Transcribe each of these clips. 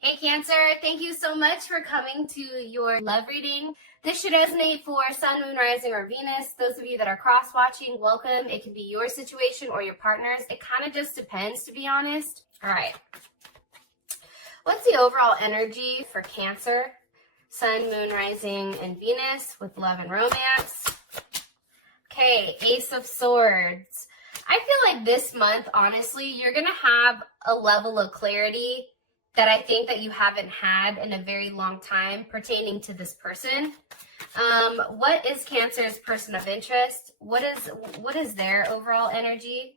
Hey Cancer, thank you so much for coming to your love reading. This should resonate for Sun, Moon, Rising, or Venus. Those of you that are cross-watching, welcome. It can be your situation or your partner's. It kind of just depends, to be honest. All right. What's the overall energy for Cancer, Sun, Moon, Rising, and Venus with love and romance? Okay, Ace of Swords. I feel like this month, honestly, you're going to have a level of clarity that I think that you haven't had in a very long time pertaining to this person. What is Cancer's person of interest? What is their overall energy?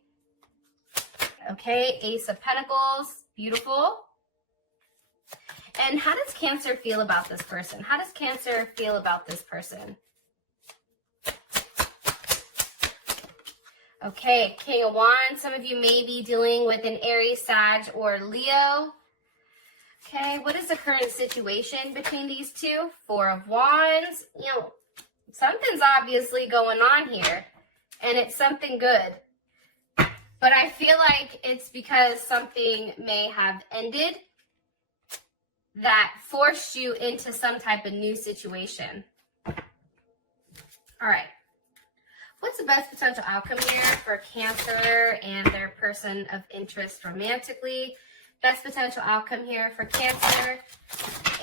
Okay, Ace of Pentacles, beautiful. And how does Cancer feel about this person? How does Cancer feel about this person? Okay, King of Wands. Some of you may be dealing with an Aries, Sag, or Leo. Okay, what is the current situation between these two? Four of Wands. You know, something's obviously going on here, and it's something good. But I feel like it's because something may have ended that forced you into some type of new situation. All right. What's the best potential outcome here for Cancer and their person of interest romantically? Best potential outcome here for Cancer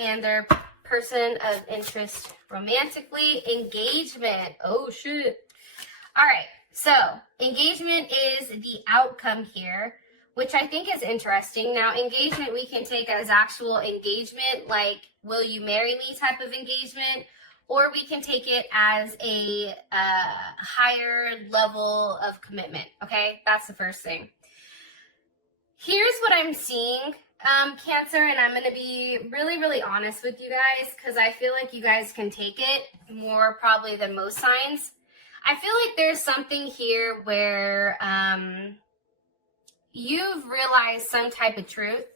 and their person of interest romantically. Engagement. Oh, shoot. All right. So engagement is the outcome here, which I think is interesting. Now, engagement we can take as actual engagement, like will you marry me type of engagement, or we can take it as a higher level of commitment. Okay, that's the first thing. Here's what I'm seeing, Cancer, and I'm going to be really, really honest with you guys because I feel like you guys can take it more probably than most signs. I feel like there's something here where you've realized some type of truth.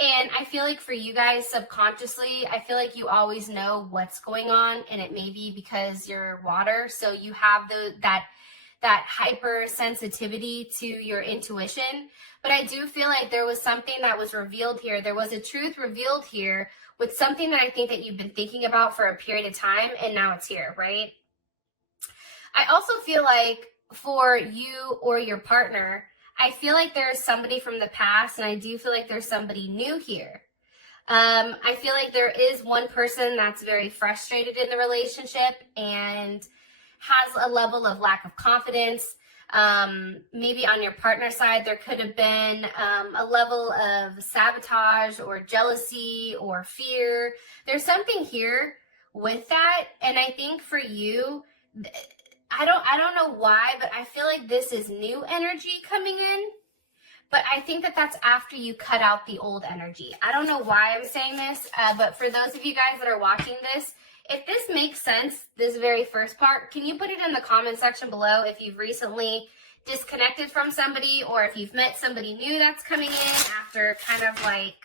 And I feel like for you guys subconsciously, I feel like you always know what's going on, and it may be because you're water, so you have that hypersensitivity to your intuition. But I do feel like there was something that was revealed here. There was a truth revealed here with something that I think that you've been thinking about for a period of time, and now it's here, right? I also feel like for you or your partner, I feel like there's somebody from the past, and I do feel like there's somebody new here. I feel like there is one person that's very frustrated in the relationship and has a level of lack of confidence. Maybe on your partner side, there could have been a level of sabotage or jealousy or fear. There's something here with that. And I think for you, I don't know why, but I feel like this is new energy coming in. But I think that that's after you cut out the old energy. I don't know why I'm saying this, but for those of you guys that are watching this, if this makes sense, this very first part, can you put it in the comment section below if you've recently disconnected from somebody or if you've met somebody new that's coming in after kind of like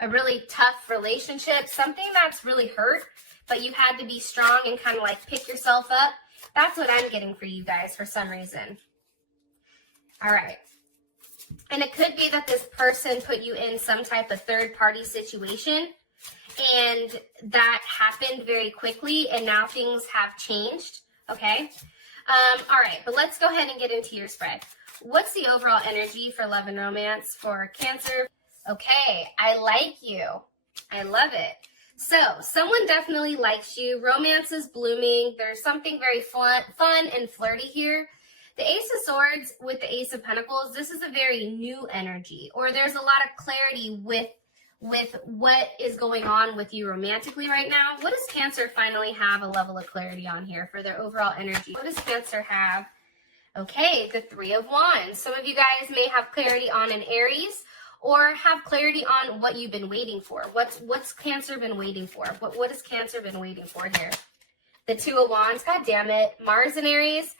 a really tough relationship, something that's really hurt, but you had to be strong and kind of like pick yourself up. That's what I'm getting for you guys for some reason. All right. And it could be that this person put you in some type of third-party situation, and that happened very quickly, and now things have changed, okay? All right, but let's go ahead and get into your spread. What's the overall energy for love and romance for Cancer? Okay, I like you. I love it. So, someone definitely likes you. Romance is blooming. There's something very fun and flirty here. The Ace of Swords with the Ace of Pentacles, this is a very new energy, or there's a lot of clarity with what is going on with you romantically right now. What does Cancer finally have a level of clarity on here for their overall energy? What does Cancer have? Okay, the Three of Wands. Some of you guys may have clarity on an Aries or have clarity on what you've been waiting for. What's Cancer been waiting for? What has Cancer been waiting for here? The Two of Wands, god damn it. Mars and Aries,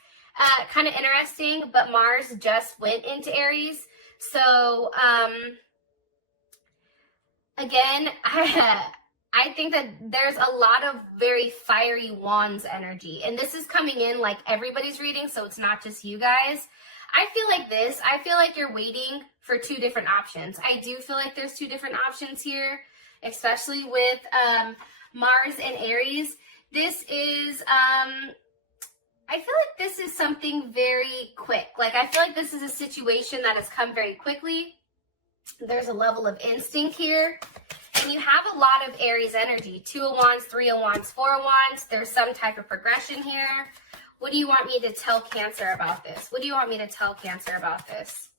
kind of interesting, but Mars just went into Aries. So, again, I think that there's a lot of very fiery wands energy. And this is coming in like everybody's reading, so it's not just you guys. I feel like I feel like you're waiting for two different options. I do feel like there's two different options here. especially with Mars and Aries. This is, I feel like this is something very quick. Like, I feel like this is a situation that has come very quickly. There's a level of instinct here. And you have a lot of Aries energy. 2 of Wands, 3 of Wands, 4 of Wands. There's some type of progression here. What do you want me to tell Cancer about this? What do you want me to tell Cancer about this?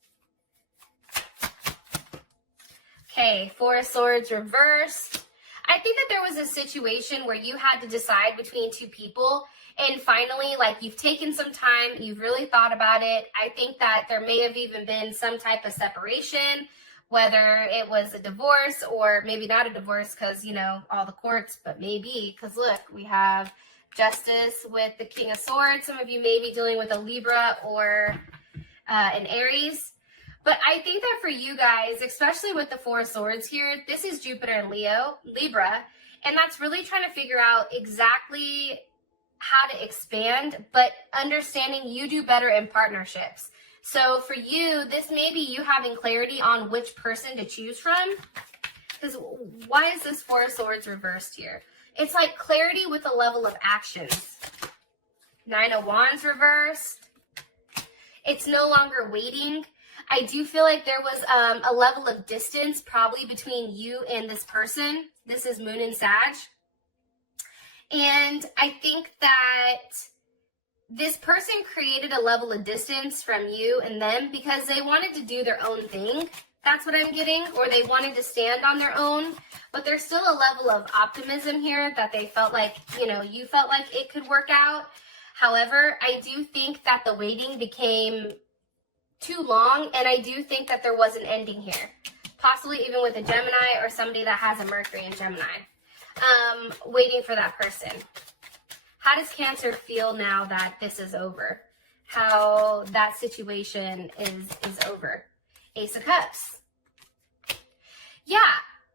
Okay, 4 of Swords reversed. I think that there was a situation where you had to decide between 2 people, and finally, like, you've taken some time, you've really thought about it. I think that there may have even been some type of separation, whether it was a divorce or maybe not a divorce because, you know, all the courts, but maybe, because look, we have Justice with the King of Swords. Some of you may be dealing with a Libra or an Aries. But I think that for you guys, especially with the 4 of Swords here, this is Jupiter and Libra, and that's really trying to figure out exactly how to expand, but understanding you do better in partnerships. So for you, this may be you having clarity on which person to choose from. Because why is this 4 of Swords reversed here? It's like clarity with a level of actions. 9 of Wands reversed. It's no longer waiting. I do feel like there was a level of distance probably between you and this person. This is Moon and Sag. And I think that this person created a level of distance from you and them because they wanted to do their own thing. That's what I'm getting. Or they wanted to stand on their own. But there's still a level of optimism here that they felt like, you know, you felt like it could work out. However, I do think that the waiting became too long, and I do think that there was an ending here, possibly even with a Gemini or somebody that has a Mercury in Gemini, waiting for that person. How does Cancer feel now that this is over? How that situation is over? Ace of Cups. Yeah,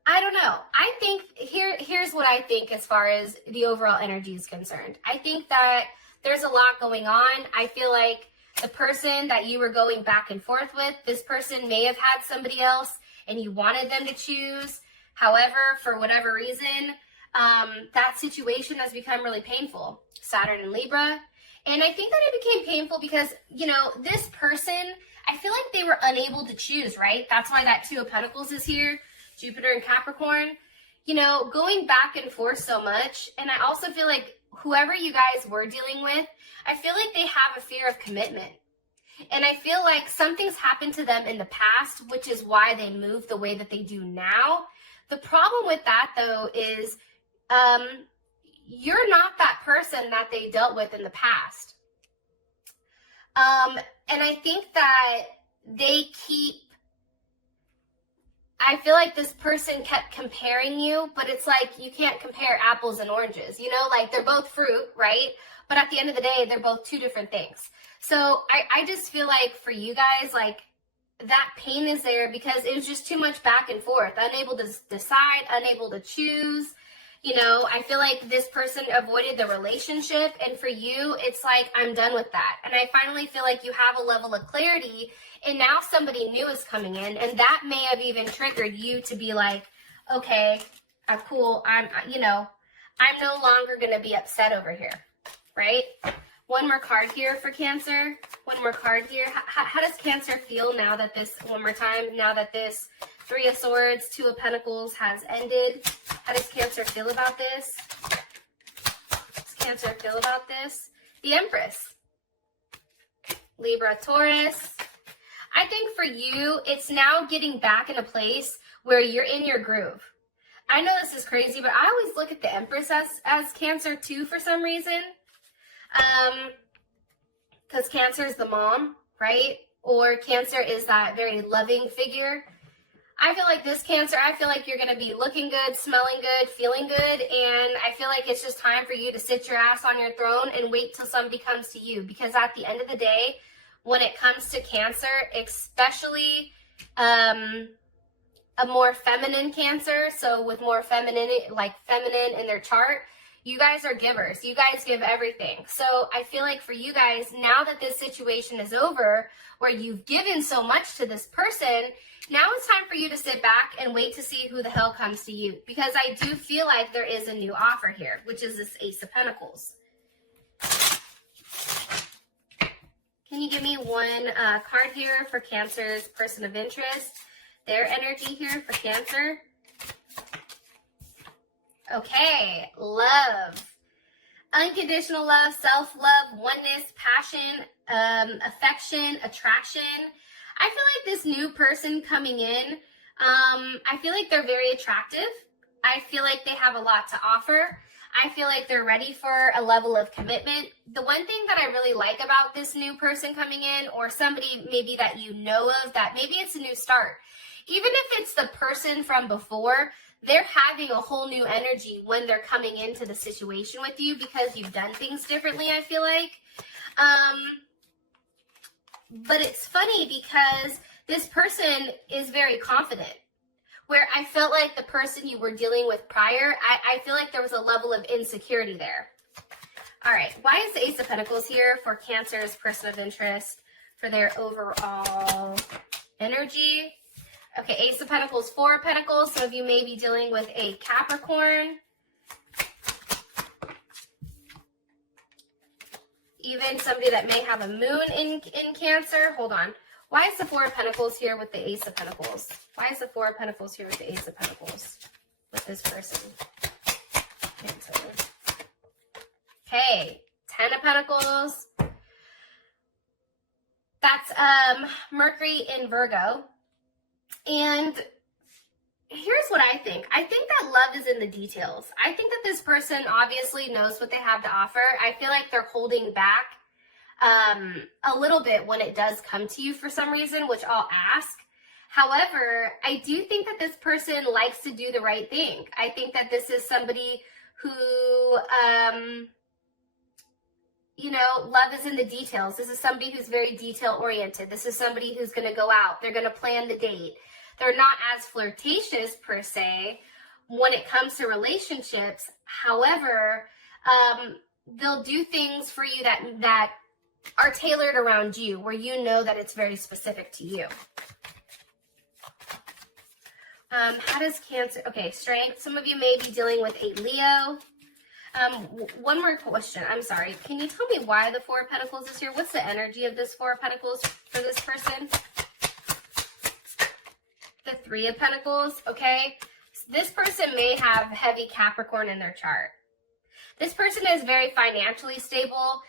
I don't know. I think here's what I think as far as the overall energy is concerned. I think that there's a lot going on. I feel like the person that you were going back and forth with, this person may have had somebody else and you wanted them to choose. However, for whatever reason, that situation has become really painful. Saturn and Libra. And I think that it became painful because, you know, this person, I feel like they were unable to choose, right? That's why that 2 of Pentacles is here. Jupiter and Capricorn. You know, going back and forth so much. And I also feel like whoever you guys were dealing with, I feel like they have a fear of commitment. And I feel like something's happened to them in the past, which is why they move the way that they do now. The problem with that, though, is you're not that person that they dealt with in the past. And I think that I feel like this person kept comparing you, but it's like you can't compare apples and oranges, you know, like they're both fruit, right? But at the end of the day, they're both 2 different things. So I just feel like for you guys, like that pain is there because it was just too much back and forth, unable to decide, unable to choose. You know, I feel like this person avoided the relationship, and for you, it's like, I'm done with that. And I finally feel like you have a level of clarity, and now somebody new is coming in, and that may have even triggered you to be like, okay, I'm cool. I'm no longer going to be upset over here, right? One more card here for Cancer. One more card here. How does Cancer feel now that this, one more time, now that this 3 of Swords, 2 of Pentacles has ended? How does Cancer feel about this? How does Cancer feel about this? The Empress. Libra, Taurus. I think for you, it's now getting back in a place where you're in your groove. I know this is crazy, but I always look at the Empress as Cancer too for some reason. Because Cancer is the mom, right? Or Cancer is that very loving figure. I feel like this Cancer, I feel like you're going to be looking good, smelling good, feeling good, and I feel like it's just time for you to sit your ass on your throne and wait till somebody comes to you. Because at the end of the day, when it comes to Cancer, especially a more feminine Cancer, so with more feminine, like feminine in their chart, You guys are givers. You guys give everything. So I feel like for you guys, now that this situation is over, where you've given so much to this person, now it's time for you to sit back and wait to see who the hell comes to you. Because I do feel like there is a new offer here, which is this Ace of Pentacles. Can you give me one card here for Cancer's person of interest? Their energy here for Cancer. Okay, love. Unconditional love, self-love, oneness, passion, affection, attraction. I feel like this new person coming in, I feel like they're very attractive. I feel like they have a lot to offer. I feel like they're ready for a level of commitment. The one thing that I really like about this new person coming in, or somebody maybe that you know of, that maybe it's a new start. Even if it's the person from before, they're having a whole new energy when they're coming into the situation with you because you've done things differently, I feel like. But it's funny because this person is very confident. Where I felt like the person you were dealing with prior, I feel like there was a level of insecurity there. All right, why is the Ace of Pentacles here for Cancer's person of interest for their overall energy? Okay, Ace of Pentacles, Four of Pentacles. Some of you may be dealing with a Capricorn. Even somebody that may have a moon in Cancer. Hold on. Why is the Four of Pentacles here with the Ace of Pentacles? Why is the Four of Pentacles here with the Ace of Pentacles with this person? Cancer. Okay, Ten of Pentacles. That's Mercury in Virgo. And here's what I think. I think that love is in the details. I think that this person obviously knows what they have to offer. I feel like they're holding back a little bit when it does come to you for some reason, which I'll ask. However, I do think that this person likes to do the right thing. I think that this is somebody who, love is in the details. This is somebody who's very detail oriented. This is somebody who's going to go out. They're going to plan the date. They're not as flirtatious per se when it comes to relationships. However, they'll do things for you that are tailored around you, where you know that it's very specific to you. How does Cancer, okay, strength. Some of you may be dealing with a Leo. One more question. I'm sorry. Can you tell me why the Four of Pentacles is here? What's the energy of this Four of Pentacles for this person? The Three of Pentacles, okay? This person may have heavy Capricorn in their chart. This person is very financially stable.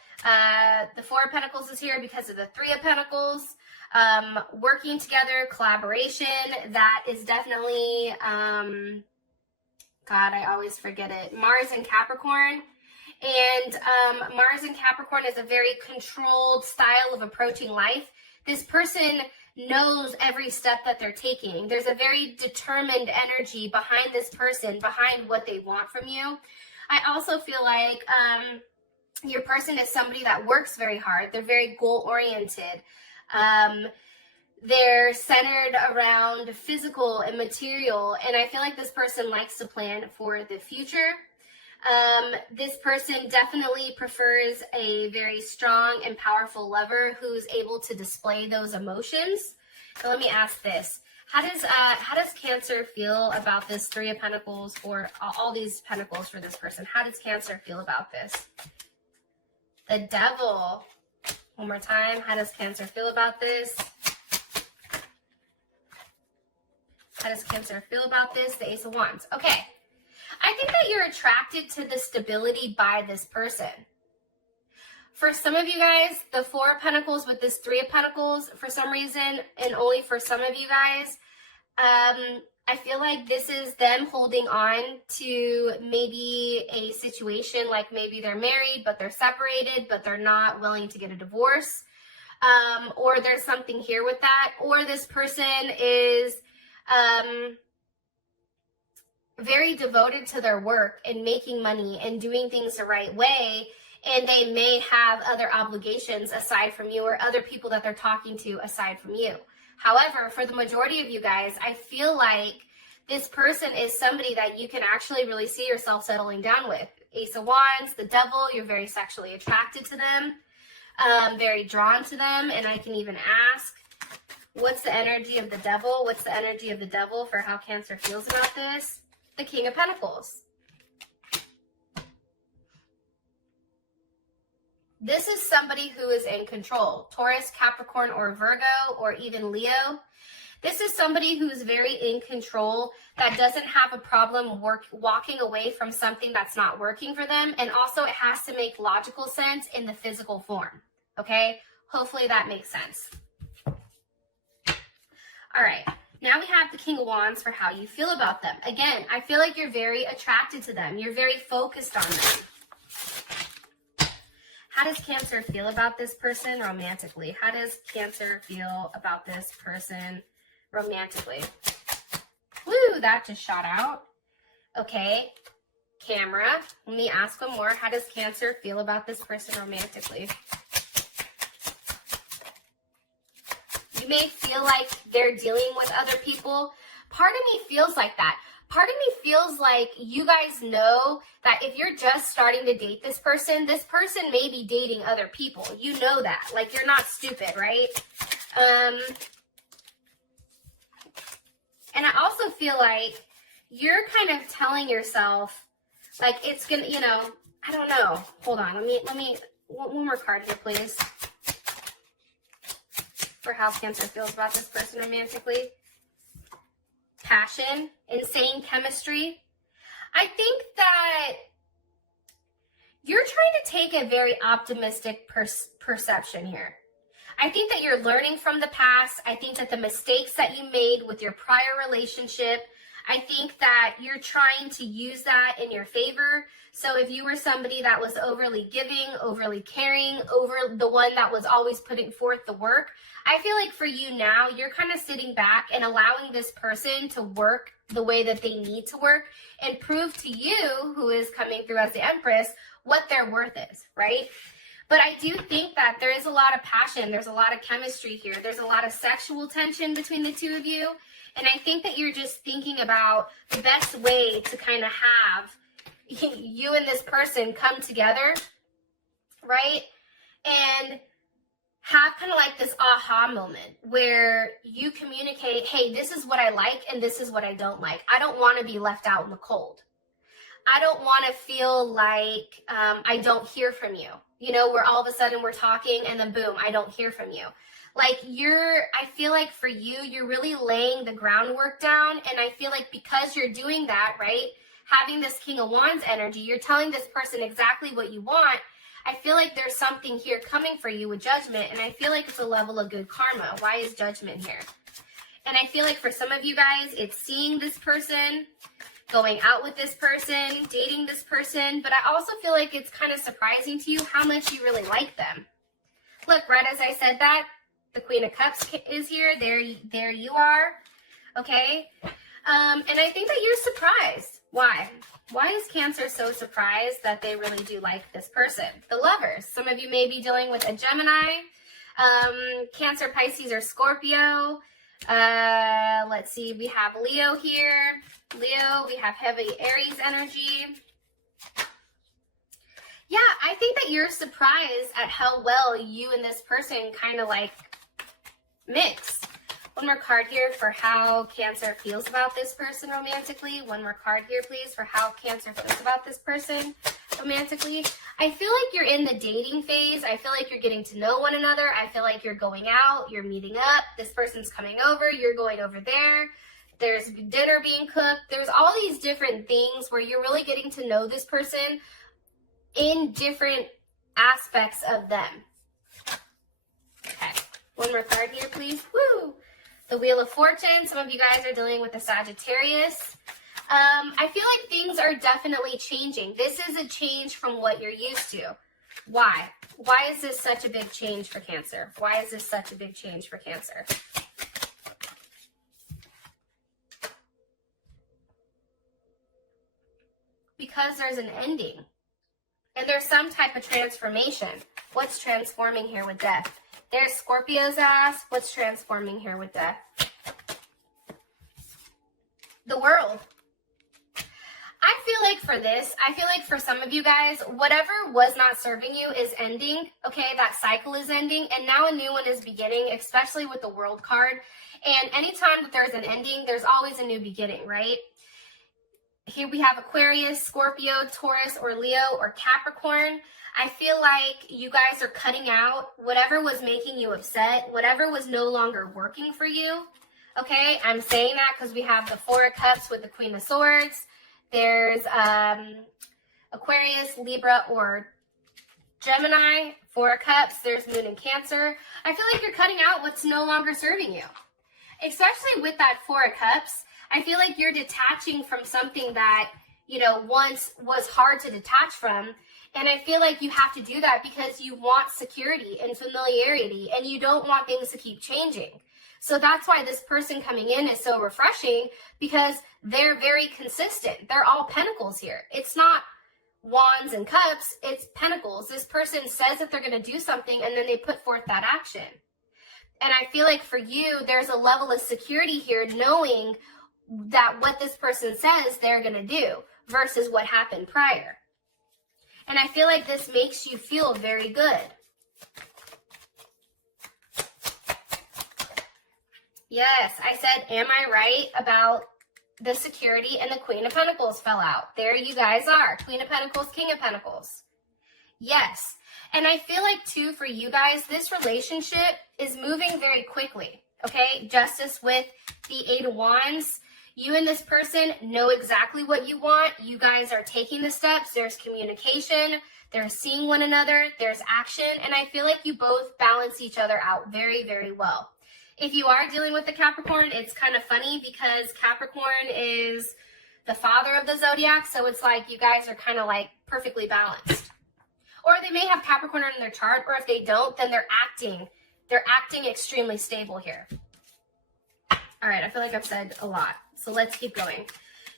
The Four of Pentacles is here because of the Three of Pentacles. Working together, collaboration, that is definitely, God, I always forget it. Mars and Capricorn. And Mars and Capricorn is a very controlled style of approaching life. This person knows every step that they're taking. There's a very determined energy behind this person, behind what they want from you. I also feel like your person is somebody that works very hard. They're very goal-oriented. They're centered around physical and material, and I feel like this person likes to plan for the future. This person definitely prefers a very strong and powerful lover who's able to display those emotions. So let me ask this. How does Cancer feel about this Three of Pentacles, or all these Pentacles for this person? How does Cancer feel about this? The Devil. One more time. How does Cancer feel about this? How does Cancer feel about this? The Ace of Wands. Okay. I think that you're attracted to the stability by this person. For some of you guys, the Four of Pentacles with this Three of Pentacles, for some reason, and only for some of you guys, I feel like this is them holding on to maybe a situation, like maybe they're married, but they're separated, but they're not willing to get a divorce. Or there's something here with that. Or this person is very devoted to their work and making money and doing things the right way, and they may have other obligations aside from you, or other people that they're talking to aside from you. However, for the majority of you guys, I feel like this person is somebody that you can actually really see yourself settling down with. Ace of Wands, the Devil, you're very sexually attracted to them, very drawn to them. And I can even ask, what's the energy of the Devil? What's the energy of the Devil for how Cancer feels about this? The King of Pentacles. This is somebody who is in control. Taurus, Capricorn, or Virgo, or even Leo. This is somebody who's very in control, that doesn't have a problem walking away from something that's not working for them. And also it has to make logical sense in the physical form. Okay? Hopefully that makes sense. All right. Now we have the King of Wands for how you feel about them. Again, I feel like you're very attracted to them. You're very focused on them. How does Cancer feel about this person romantically? How does Cancer feel about this person romantically? Woo, that just shot out. Okay, camera, let me ask one more. How does Cancer feel about this person romantically? You may feel like they're dealing with other people. Part of me feels like that. Part of me feels like you guys know that if you're just starting to date this person may be dating other people. You know that. Like, you're not stupid, right? And I also feel like you're kind of telling yourself, like, it's gonna, you know, I don't know. Hold on. Let me, one more card here, please. For how Cancer feels about this person romantically. Passion, insane chemistry. I think that you're trying to take a very optimistic perception here. I think that you're learning from the past. I think that the mistakes that you made with your prior relationship, I think that you're trying to use that in your favor. So if you were somebody that was overly giving, overly caring, over the one that was always putting forth the work, I feel like for you now, you're kind of sitting back and allowing this person to work the way that they need to work and prove to you, who is coming through as the Empress, what their worth is, right? But I do think that there is a lot of passion. There's a lot of chemistry here. There's a lot of sexual tension between the two of you. And I think that you're just thinking about the best way to kind of have you and this person come together, right? And have kind of like this aha moment where you communicate, hey, this is what I like and this is what I don't like. I don't want to be left out in the cold. I don't want to feel like I don't hear from you. You know, where all of a sudden we're talking and then boom, I don't hear from you. Like I feel like for you, you're really laying the groundwork down. And I feel like because you're doing that, right, having this King of Wands energy, you're telling this person exactly what you want. I feel like there's something here coming for you with Judgment. And I feel like it's a level of good karma. Why is Judgment here? And I feel like for some of you guys, it's seeing this person, going out with this person, dating this person. But I also feel like it's kind of surprising to you how much you really like them. Look, right as I said that, the Queen of Cups is here. There you are. Okay? And I think that you're surprised. Why? Why is Cancer so surprised that they really do like this person? The Lovers. Some of you may be dealing with a Gemini, Cancer, Pisces, or Scorpio. Let's see. We have Leo here. Leo, we have heavy Aries energy. Yeah, I think that you're surprised at how well you and this person kind of like mix. One more card here for how Cancer feels about this person romantically. One more card here, please, for how Cancer feels about this person romantically. I feel like you're in the dating phase. I feel like you're getting to know one another. I feel like you're going out, you're meeting up. This person's coming over, you're going over there. There's dinner being cooked. There's all these different things where you're really getting to know this person in different aspects of them. Okay, one more card here, please. Woo! The Wheel of Fortune. Some of you guys are dealing with a Sagittarius. I feel like things are definitely changing. This is a change from what you're used to. Why? Why is this such a big change for Cancer? Why is this such a big change for Cancer? Because there's an ending. And there's some type of transformation. What's transforming here with Death? There's Scorpio's ass. What's transforming here with Death? The World. I feel like for this, I feel like for some of you guys, whatever was not serving you is ending, okay? That cycle is ending, and now a new one is beginning, especially with the World card. And anytime that there's an ending, there's always a new beginning, right? Here we have Aquarius, Scorpio, Taurus, or Leo, or Capricorn. I feel like you guys are cutting out whatever was making you upset, whatever was no longer working for you. Okay, I'm saying that because we have the Four of Cups with the Queen of Swords. There's Aquarius, Libra, or Gemini, Four of Cups. There's Moon in Cancer. I feel like you're cutting out what's no longer serving you. Especially with that Four of Cups, I feel like you're detaching from something that, you know, once was hard to detach from. And I feel like you have to do that because you want security and familiarity, and you don't want things to keep changing. So that's why this person coming in is so refreshing, because they're very consistent. They're all pentacles here. It's not wands and cups, it's pentacles. This person says that they're going to do something, and then they put forth that action. And I feel like for you, there's a level of security here, knowing that what this person says they're going to do versus what happened prior. And I feel like this makes you feel very good. Yes, I said, am I right about the security, and the Queen of Pentacles fell out. There you guys are. Queen of Pentacles, King of Pentacles. Yes. And I feel like, too, for you guys, this relationship is moving very quickly. Okay? Justice with the Eight of Wands. You and this person know exactly what you want. You guys are taking the steps. There's communication. There's seeing one another. There's action. And I feel like you both balance each other out very, very well. If you are dealing with the Capricorn, it's kind of funny because Capricorn is the father of the zodiac. So it's like you guys are kind of like perfectly balanced. Or they may have Capricorn in their chart, or if they don't, then they're acting extremely stable here. All right, I feel like I've said a lot. So let's keep going.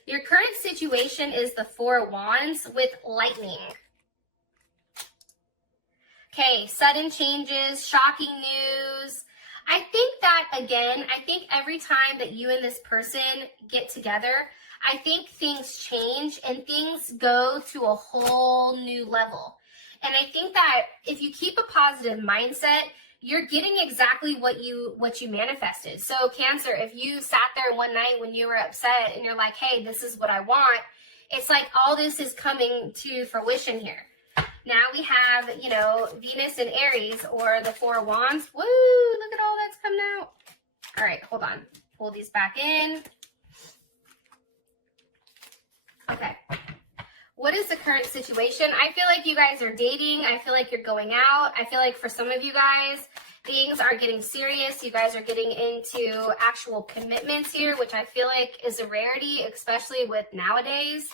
Your current situation is the Four of Wands with lightning. Okay, sudden changes, shocking news. I think that, again, I think every time that you and this person get together, I think things change and things go to a whole new level. And I think that if you keep a positive mindset, you're getting exactly what you manifested. So Cancer, if you sat there one night when you were upset and you're like, hey, this is what I want, it's like all this is coming to fruition here. Now we have, you know, Venus and Aries, or the Four of Wands. Woo, look at all that's coming out. All right, hold on. Pull these back in. Okay. What is the current situation? I feel like you guys are dating. I feel like you're going out. I feel like for some of you guys, things are getting serious. You guys are getting into actual commitments here, which I feel like is a rarity, especially with nowadays.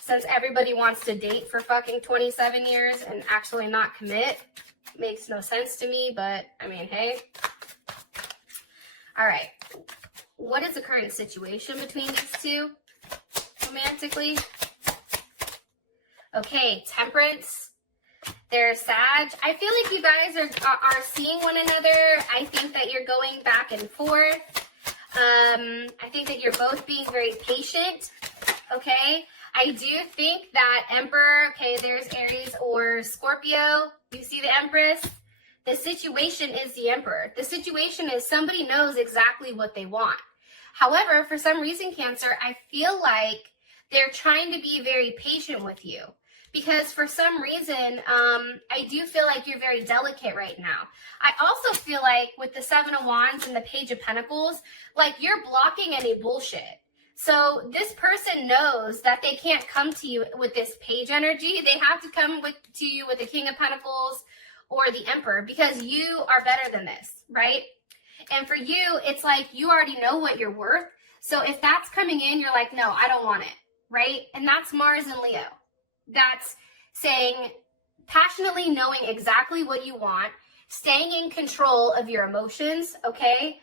Since everybody wants to date for fucking 27 years and actually not commit. Makes no sense to me, but I mean, hey. All right. What is the current situation between these two romantically? Okay, Temperance. There's Sag. I feel like you guys are seeing one another. I think that you're going back and forth. I think that you're both being very patient. Okay. I do think that Emperor, okay, there's Aries or Scorpio. You see the Empress? The situation is the Emperor. The situation is somebody knows exactly what they want. However, for some reason, Cancer, I feel like they're trying to be very patient with you. Because for some reason, I do feel like you're very delicate right now. I also feel like with the Seven of Wands and the Page of Pentacles, like you're blocking any bullshit. So this person knows that they can't come to you with this page energy. They have to come to you with the King of Pentacles or the Emperor, because you are better than this, right? And for you, it's like you already know what you're worth. So if that's coming in, you're like, no, I don't want it, right? And that's Mars and Leo. That's saying passionately knowing exactly what you want, staying in control of your emotions, okay?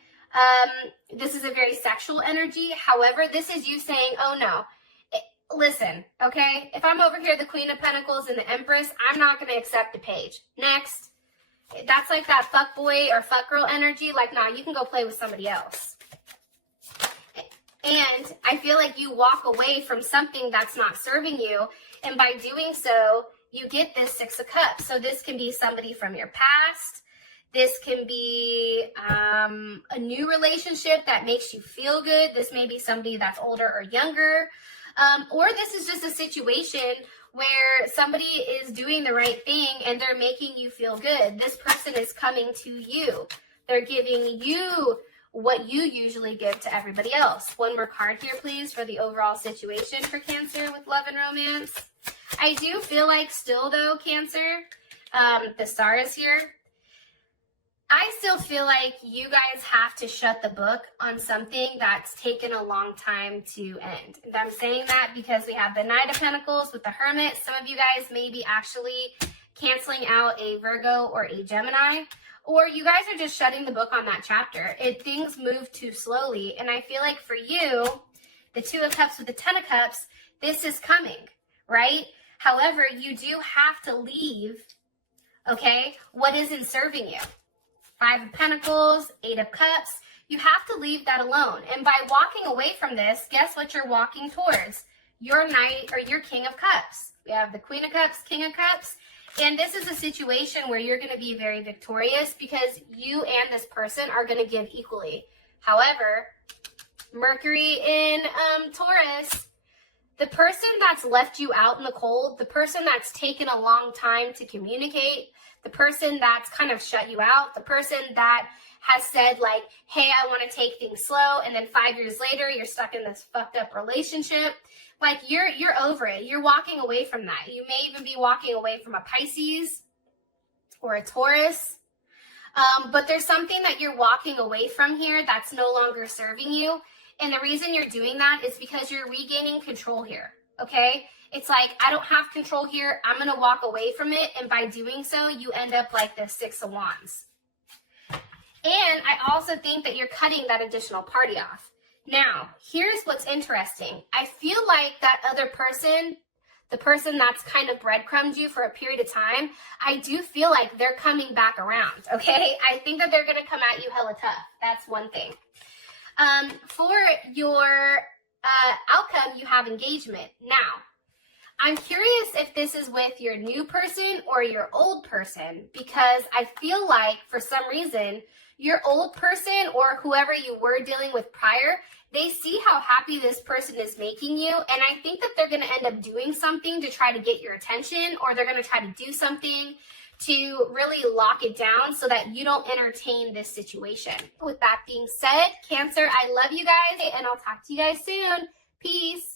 This is a very sexual energy. However, this is you saying, oh no, listen, okay? If I'm over here, the Queen of Pentacles and the Empress, I'm not going to accept the page. Next. That's like that fuck boy or fuck girl energy. Like, nah, you can go play with somebody else. And I feel like you walk away from something that's not serving you. And by doing so, you get this Six of Cups. So this can be somebody from your past. This can be a new relationship that makes you feel good. This may be somebody that's older or younger. Or this is just a situation where somebody is doing the right thing and they're making you feel good. This person is coming to you. They're giving you what you usually give to everybody else. One more card here, please, for the overall situation for Cancer with love and romance. I do feel like still, though, Cancer, the star is here. I still feel like you guys have to shut the book on something that's taken a long time to end. And I'm saying that because we have the Knight of Pentacles with the Hermit. Some of you guys may be actually canceling out a Virgo or a Gemini, or you guys are just shutting the book on that chapter. Things move too slowly. And I feel like for you, the Two of Cups with the Ten of Cups, this is coming, right? However, you do have to leave, okay, what isn't serving you. Five of Pentacles, Eight of Cups. You have to leave that alone. And by walking away from this, guess what you're walking towards? Your Knight or your King of Cups. We have the Queen of Cups, King of Cups. And this is a situation where you're going to be very victorious because you and this person are going to give equally. However, Mercury in Taurus, the person that's left you out in the cold, the person that's taken a long time to communicate, the person that's kind of shut you out, the person that has said like, hey, I want to take things slow, and then 5 years later, you're stuck in this fucked up relationship. Like, you're over it. You're walking away from that. You may even be walking away from a Pisces or a Taurus. But there's something that you're walking away from here that's no longer serving you. And the reason you're doing that is because you're regaining control here, okay? It's like, I don't have control here. I'm going to walk away from it. And by doing so, you end up like the Six of Wands. And I also think that you're cutting that additional party off. Now, here's what's interesting. I feel like that other person, the person that's kind of breadcrumbed you for a period of time, I do feel like they're coming back around, okay? I think that they're going to come at you hella tough. That's one thing. For your outcome, you have engagement. Now, I'm curious if this is with your new person or your old person, because I feel like for some reason, your old person or whoever you were dealing with prior, they see how happy this person is making you, and I think that they're going to end up doing something to try to get your attention, or they're going to try to do something to really lock it down so that you don't entertain this situation. With that being said, Cancer, I love you guys, and I'll talk to you guys soon. Peace.